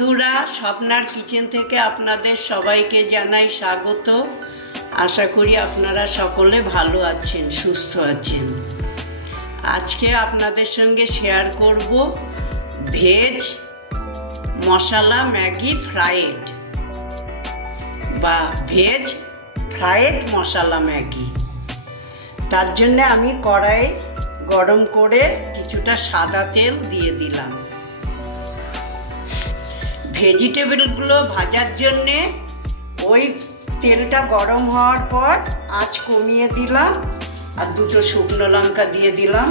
বন্ধুরা, স্বপ্নার কিচেন থেকে আপনাদের সবাইকে জানাই স্বাগত। আশা করি আপনারা সকলে ভালো আছেন, সুস্থ আছেন। আজকে আপনাদের সঙ্গে শেয়ার করব ভেজ মশলা ম্যাগি ফ্রাইড বা ভেজ ফ্রাইড মশলা ম্যাগি। তার জন্য আমি কড়াই গরম করে কিছুটা সাদা তেল দিয়ে দিলাম। ভেজিটেবলগুলো ভাজার জন্যে ওই তেলটা গরম হওয়ার পর আঁচ কমিয়ে দিলাম আর দুটো শুকনো লঙ্কা দিয়ে দিলাম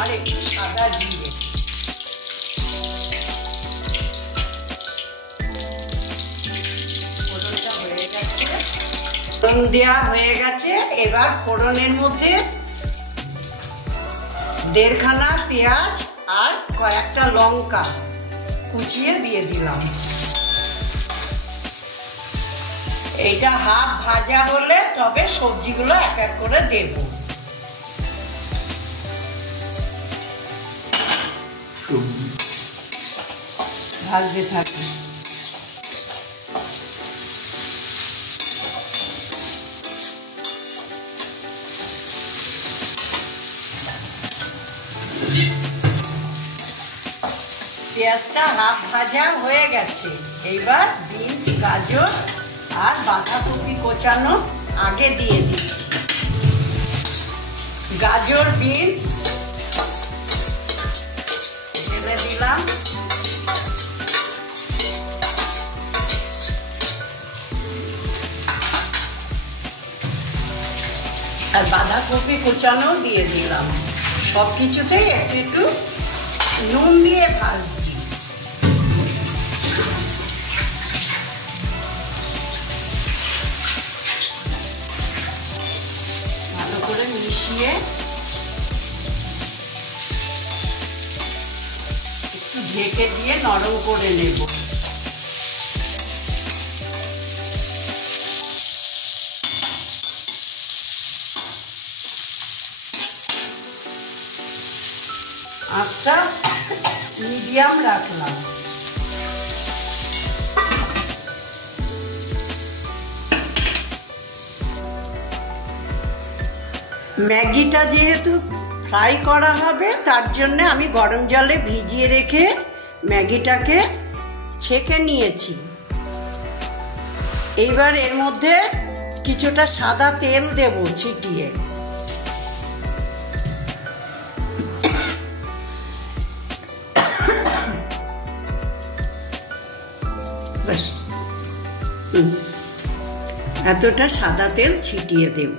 আর একটু সাদা জিরে। ফোড়নটা হয়ে গেছে, ফোড়ন দেওয়া হয়ে গেছে। এবার ফোড়নের মধ্যে দেড়খানা পেঁয়াজ আর কয়েকটা লঙ্কা কুচিয়ে দিয়ে দিলাম। এইটা হাফ ভাজা হলে তবে সবজিগুলো এক এক করে দেব। ভাজতে থাকি। পেঁয়াজটা হাফ ভাজা হয়ে গেছে। এইবার বিনস, গাজর আর বাঁধাকপি কোচানো আগে দিয়ে দিচ্ছি। গাজর, বিনস ঢেলে দিলাম। আর বাঁধাকপি কোচানো দিয়ে দিলাম। সব কিছুতেই একটু একটু নুন দিয়ে ভাজছি। ভালো করে মিশিয়ে একটু ঢেকে দিয়ে নরম করে নেব। আঁচটা মিডিয়াম রাখলাম। ম্যাগিটা যেহেতু ফ্রাই করা হবে তার জন্য আমি গরম জলে ভিজিয়ে রেখে ম্যাগিটাকে ছেঁকে নিয়েছি। এইবার এর মধ্যে কিছুটা সাদা তেল দেব ছিটিয়ে। এতটা সাদা তেল ছিটিয়ে দেব।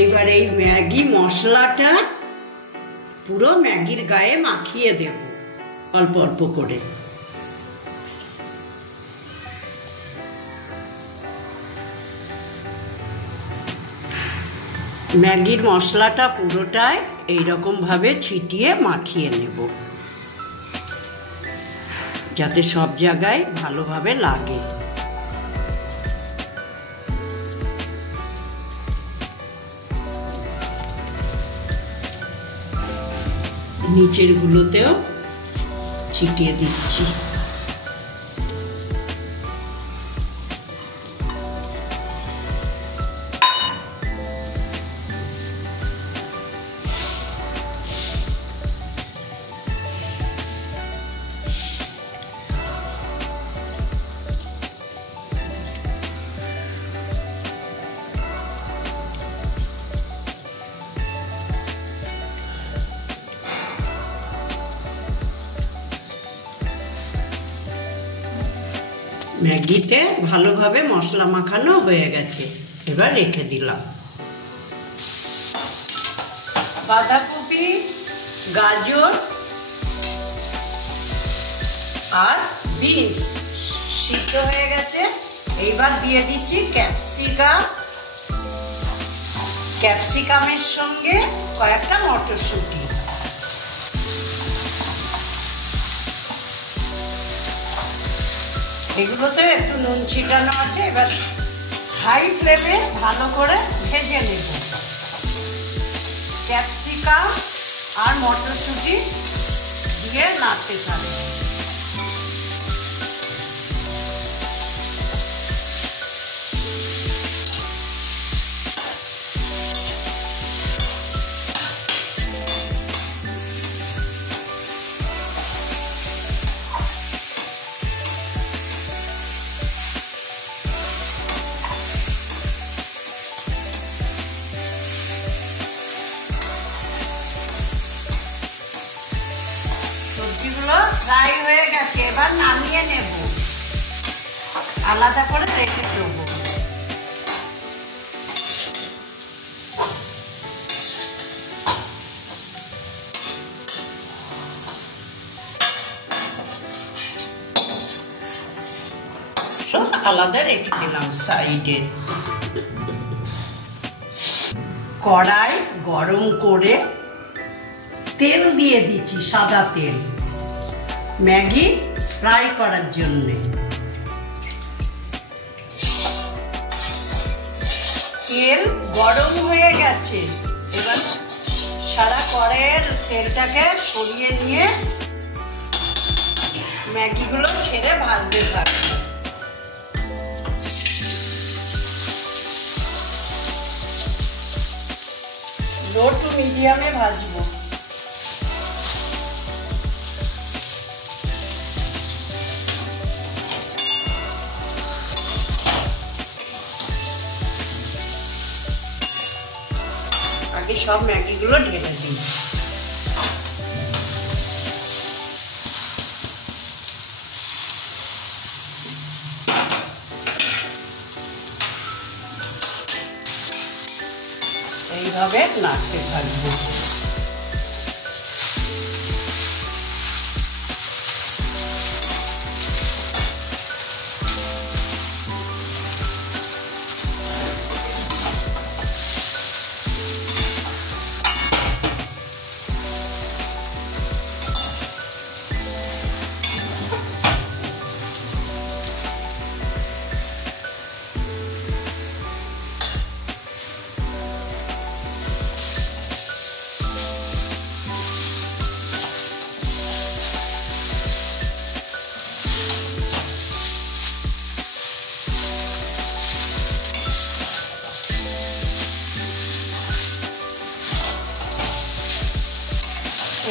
এইবার এই ম্যাগি মশলাটা পুরো ম্যাগির গায়ে মাখিয়ে দেব অল্প অল্প করে। ম্যাগির মশলাটা পুরোটাই এইরকম ভাবে ছিটিয়ে মাখিয়ে নেব যাতে সব জায়গায় ভালোভাবে লাগে। নিচের গুলোতেও ছিটিয়ে দিচ্ছি। ম্যাগিতে ভালোভাবে মশলা মাখানো হয়ে গেছে। এবার রেখে দিলাম। বাঁধাকপি, গাজর আর বিনস সিদ্ধ হয়ে গেছে। এইবার দিয়ে দিচ্ছি ক্যাপসিকামের সঙ্গে কয়েকটা মটরশুঁটি। এগুলোতে একটু নুন ছিটানো আছে। এবার হাই ফ্লেমে ভালো করে ভেজে নেব। ক্যাপসিকাম আর মটরশুঁটি দিয়ে নাড়তে থাকবে। সবজিগুলো ফ্রাই হয়ে গেছে, এবার নামিয়ে নেব, আলাদা করে রেখে দেবো। আলাদা রেখে দিলাম সাইডে। কড়াই গরম করে তেল দিয়ে দিচ্ছি, সাদা তেল, ম্যাগি ফ্রাই করার জন্য। তেল গরম হয়ে গেছে, এবার সারা কড়াইয়ের তেলটাকে সরিয়ে নিয়ে ম্যাগিগুলো ছেড়ে ভাজতে থাকবে। লো টু মিডিয়ামে ভাজবো। আগে সব ম্যাগিগুলো ঢেলে দিই। এইভাবে নাড়তে থাকবো।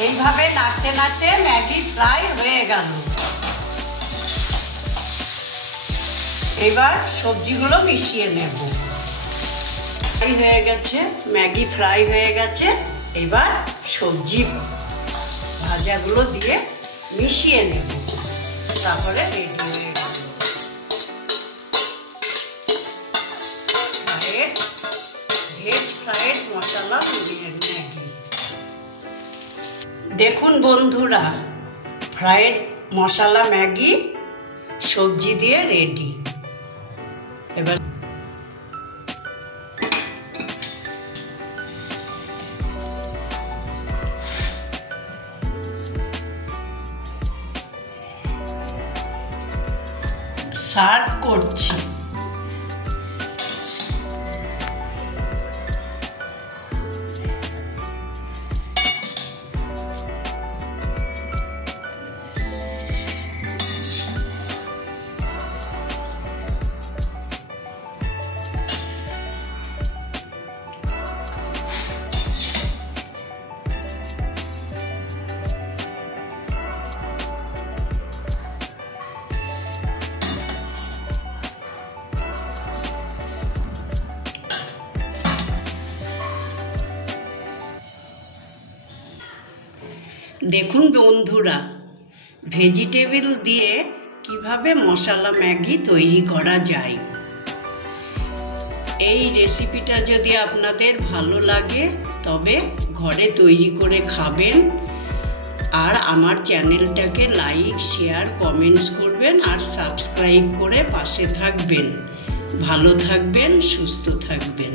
এইভাবে নাড়তে নাড়তে ম্যাগি ফ্রাই হয়ে গেল। এবার সবজিগুলো মিশিয়ে নেব। ফ্রাই হয়ে গেছে, ম্যাগি ফ্রাই হয়ে গেছে। এবার সবজি ভাজাগুলো দিয়ে মিশিয়ে নেব, তারপরে রেডি হয়ে গেল ভেজ ফ্রাইড মশলা ম্যাগি। দেখুন বন্ধুরা, ফ্রাইড মশলা ম্যাগি সবজি দিয়ে রেডি। এবার সার্ভ করছি। দেখুন বন্ধুরা, ভেজিটেবল দিয়ে কিভাবে মশলা ম্যাগি তৈরি করা যায়। এই রেসিপিটা যদি আপনাদের ভালো লাগে তবে ঘরে তৈরি করে খাবেন আর আমার চ্যানেলটাকে লাইক, শেয়ার, কমেন্টস করবেন আর সাবস্ক্রাইব করে পাশে থাকবেন। ভালো থাকবেন, সুস্থ থাকবেন।